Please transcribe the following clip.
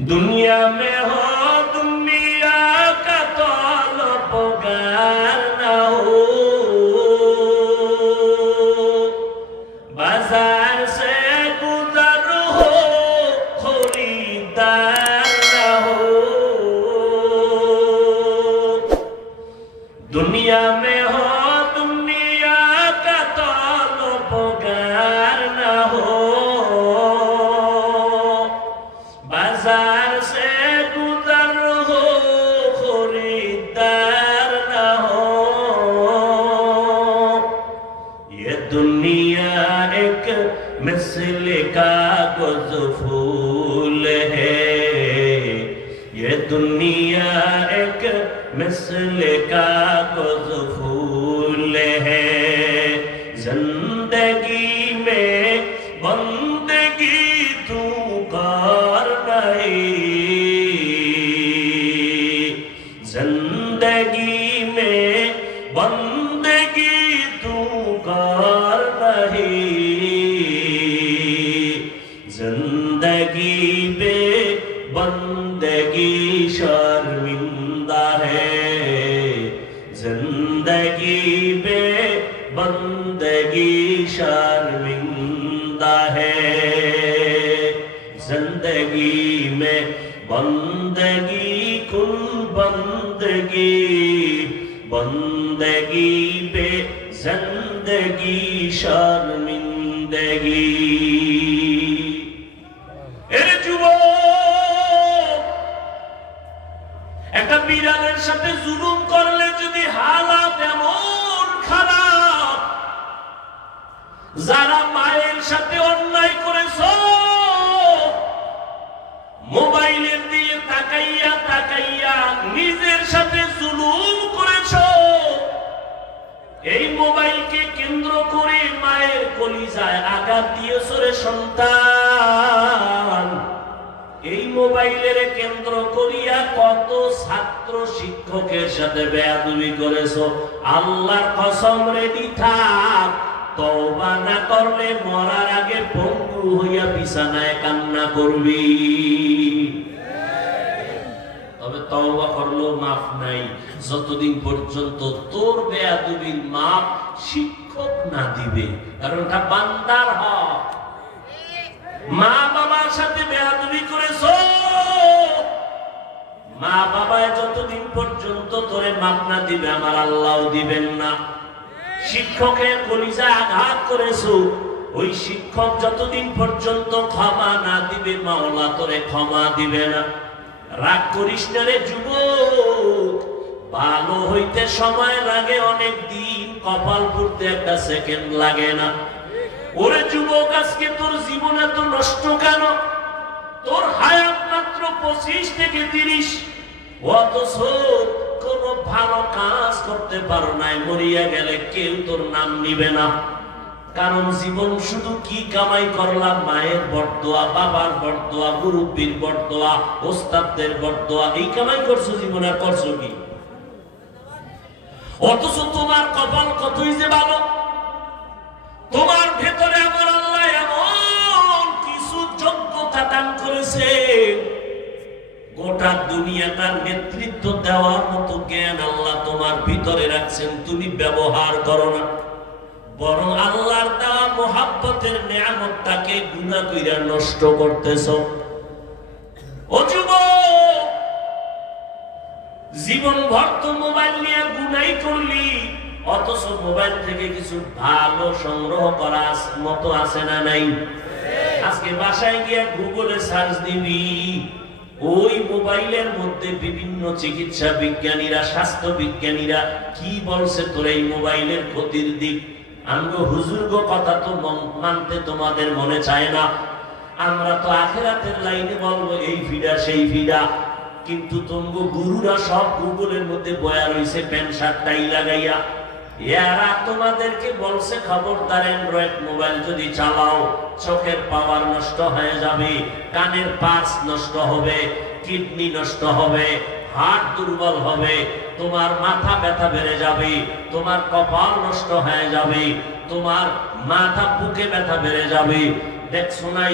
दुनिया में हो दुनिया का तलबगार ना हो, बाजार से गुजर हो खरीदार ना हो। दुनिया में हो दुनिया का तलबगार ना हो, बाजार से गुजर हो खरीदार ना हो। ये दुनिया एक मिसल कागज फूल है, ये दुनिया एक मिसल कागज फूल है। जिंदगी में बंदगी तू कर नहीं, जिंदगी में बंदगी तू कर नहीं। जिंदगी में बंदगी शर्मिंदा है, जिंदगी में बंदगी शर्मिंदा है। जिंदगी में बंदगी कुल बंदगी, बंदगी पे जिंदगी शर्मिंदगी। এর যুবক, একটা বিড়ালের সাথে জুলুম করলে যদি হালাত এমন খারাপ, যারা মায়ের সাথে অন্যায় করেছো, মোবাইলের দিয়ে তাকাইয়া তাকাইয়া নিজের সাথে জুলুম করেছো, এই মোবাইলকে কেন্দ্র করে মায়ের কলিজায় আঘাত দিয়েছো রে সন্তান। এই মোবাইলের কেন্দ্র করিয়া কত ছাত্র শিক্ষকের সাথে বেয়াদবি করেছো। আল্লাহর কসম রেডি থাক, তওবা না করলে মরার আগে পঙ্গু হইয়া বিছানায় কান্না করবি। তবে তওবা করলেও মাফ নাই, যতদিন পর্যন্ত তোর বেয়াদবির মাপ শিক্ষক না দিবে, কারণ এটা বান্দার হক। মা বাবার সাথে বেয়াদবি করেছো, মা বাবায় যতদিন পর্যন্ত তোরে মাপ না দিবে আমার আল্লাহও দিবেন না। শিক্ষকের কলিজায় আঘাত করেছো, ওই শিক্ষক যতদিন পর্যন্ত ক্ষমা না দিবে মাওলা তোরে ক্ষমা দিবে না। রাগ করিস না রে যুবক, ভালো হইতে সময় লাগে অনেক দিন, কপাল পুড়তে একটা সেকেন্ড লাগে না। ওরে যুবক, আজকে তোর জীবন এত নষ্ট কেন? তোর হায়াত মাত্র 25 থেকে 30, অথচ কোন ভালো কাজ করতে পারো নাই। মরিয়া গেলে কেউ তোর নাম নিবে না, কারণ জীবন শুধু কি কামাই করলাম? মায়ের বরদোয়া, বাবার বরদোয়া, মুরব্বীর বরদোয়া, ওস্তাদদের বরদোয়া, এই কামাই করছো জীবন। আর করছো কি? অথচ তোমার কপাল কতই যে ভালো, তোমার ভেতরে আমার আল্লাহ এমন কিছু যোগ্যতা দান করেছে, গোটা দুনিয়াটার নেতৃত্ব দেওয়ার মতো জ্ঞান আল্লাহ তোমার ভিতরে রাখছেন। তুমি ব্যবহার করো না, বরং আল্লাহর দেওয়া মোহাব্বতের নিয়ামতটাকে গুনাহ কইরা নষ্ট করতেছো। ও যুবক, জীবন ভর তো মোবাইল নিয়ে গুনাই করলি, অথচ মোবাইল থেকে কিছু ভালো সংগ্রহ করার মতো আছে না নাই? আজকে বাসায় গিয়ে গুগলে সার্চ দিবি, ওই মোবাইলের মধ্যে বিভিন্ন চিকিৎসা বিজ্ঞানীরা, স্বাস্থ্য বিজ্ঞানীরা কি বলছে তোর এই মোবাইলের ক্ষতির দিক। আমগো হুজুরগ কথা তো মানতে তোমাদের মনে চায় না, আমরা তো আখিরাতের লাইনে বলবো এই ফিডা সেই ফিডা, কিন্তু তোমগো গুরুরা সব গুগলের মধ্যে বয়া রয়েছে প্যান্ট শার্ট টাই লাগাইয়া। এরা তোমাদেরকে বলছে খবরদার, অ্যান্ড্রয়েড মোবাইল যদি চালাও চোখের পাওয়ার নষ্ট হয়ে যাবে, কানের পার্টস নষ্ট হবে, কিডনি নষ্ট হবে, হার্ট দুর্বল হবে, তোমার মাথা ব্যথা বেড়ে যাবে, তোমার কপাল নষ্ট হয়ে যাবে, তোমার মাথা বুকে ব্যথা বেড়ে যাবে। দেখছো না